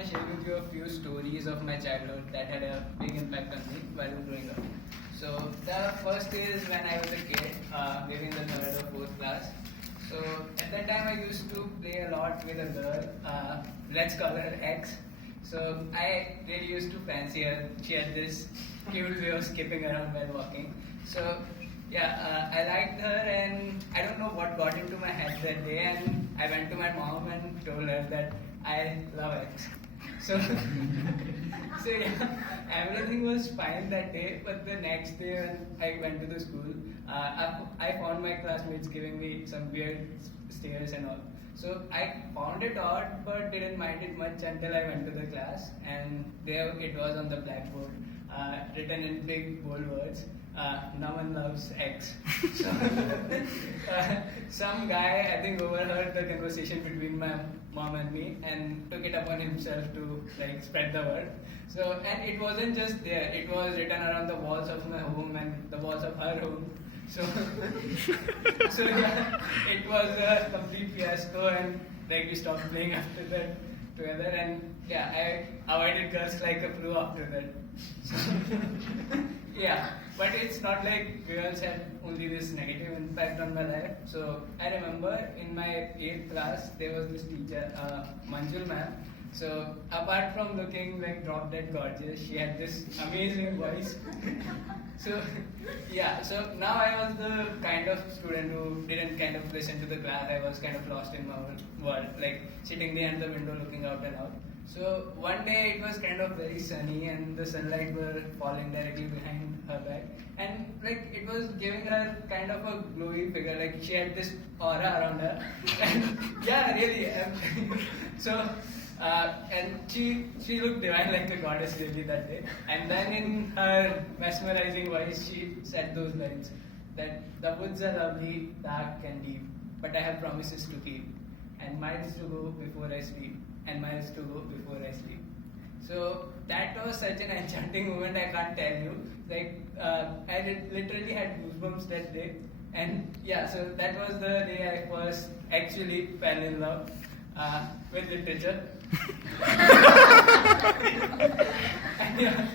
want to share with you a few stories of my childhood that had a big impact on me while growing up. So the first is when I was a kid, maybe in the third or fourth class. So at that time I used to play a lot with a girl, let's call her X. So I really used to fancy her. She had this cute way of skipping around while walking. So yeah, I liked her, and I don't know what got into my head that day, and I went to my mom and told her that I love X. So, so yeah, everything was fine that day, but the next day when I went to the school, I found my classmates giving me some weird stares and all. So I found it odd, but didn't mind it much until I went to the class, and there it was on the blackboard, written in big bold words. No one loves X. So, some guy, I think, overheard the conversation between my mom and me and took it upon himself to like spread the word. So, and it wasn't just there; it was written around the walls of my home and the walls of her home. So, so yeah, it was a complete fiasco, and like we stopped playing after that together, and yeah, I avoided girls like a flu after that. So, yeah, but it's not like girls had only this negative impact on my life. So I remember in my 8th class, there was this teacher, Manjul ma'am. So apart from looking like drop dead gorgeous, she had this amazing voice. So yeah, so now I was the kind of student who didn't kind of listen to the class. I was kind of lost in my own world, like sitting there at the window looking out and out. So one day it was kind of very sunny and the sunlight were falling directly behind her back, and like it was giving her kind of a glowy figure, like she had this aura around her. And yeah, really. So and she looked divine like a goddess really that day. And then in her mesmerizing voice she said those lines that the woods are lovely, dark and deep, but I have promises to keep, and miles to go before I sleep, and miles to go before I sleep. So that was such an enchanting moment, I can't tell you. Like I literally had goosebumps that day. And yeah, so that was the day I first actually fell in love with literature. And yeah,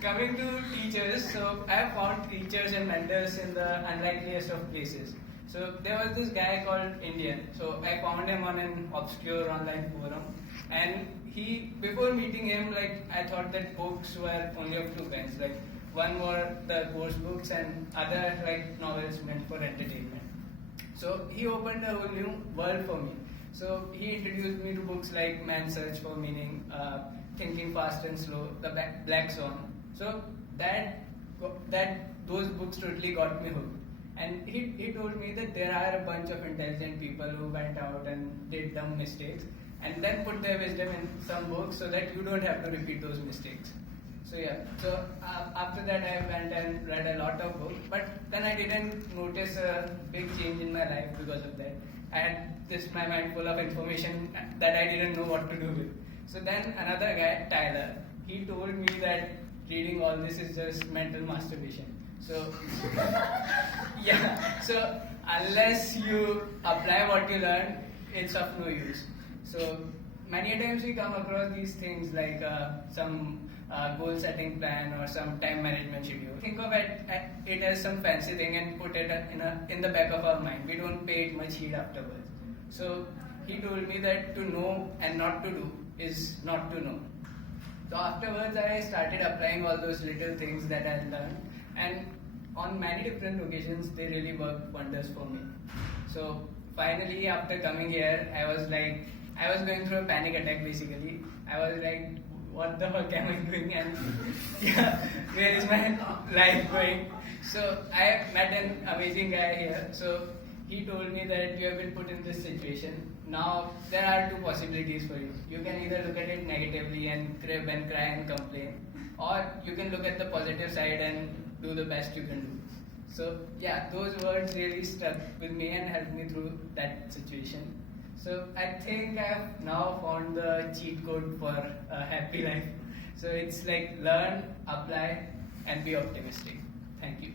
coming to teachers, so I have found teachers and mentors in the unlikeliest of places. So there was this guy called Indian. So I found him on an obscure online forum, and before meeting him, like I thought that books were only of two kinds. Like one were the course books, and other like novels meant for entertainment. So he opened a whole new world for me. So he introduced me to books like Man's Search for Meaning, Thinking Fast and Slow, The Black Swan. So those books totally got me hooked. And he told me that there are a bunch of intelligent people who went out and did dumb mistakes and then put their wisdom in some books so that you don't have to repeat those mistakes. So yeah, so after that I went and read a lot of books, but then I didn't notice a big change in my life because of that. I had my mind full of information that I didn't know what to do with. So then another guy, Tyler, he told me that reading all this is just mental masturbation. So yeah, so unless you apply what you learn, it's of no use. So many times we come across these things like some goal setting plan or some time management schedule. Think of it as some fancy thing and put it in the back of our mind. We don't pay it much heed afterwards. So he told me that to know and not to do is not to know. So afterwards I started applying all those little things that I learned, and on many different occasions they really worked wonders for me. So finally after coming here, I was going through a panic attack basically. I was like, what the fuck am I doing, and yeah, where is my life going? So I met an amazing guy here. So he told me that you have been put in this situation. Now there are two possibilities for you. You can either look at it negatively and crib and cry and complain, or you can look at the positive side and do the best you can do. So yeah, those words really stuck with me and helped me through that situation. So I think I've now found the cheat code for a happy life. So it's like learn, apply, and be optimistic. Thank you.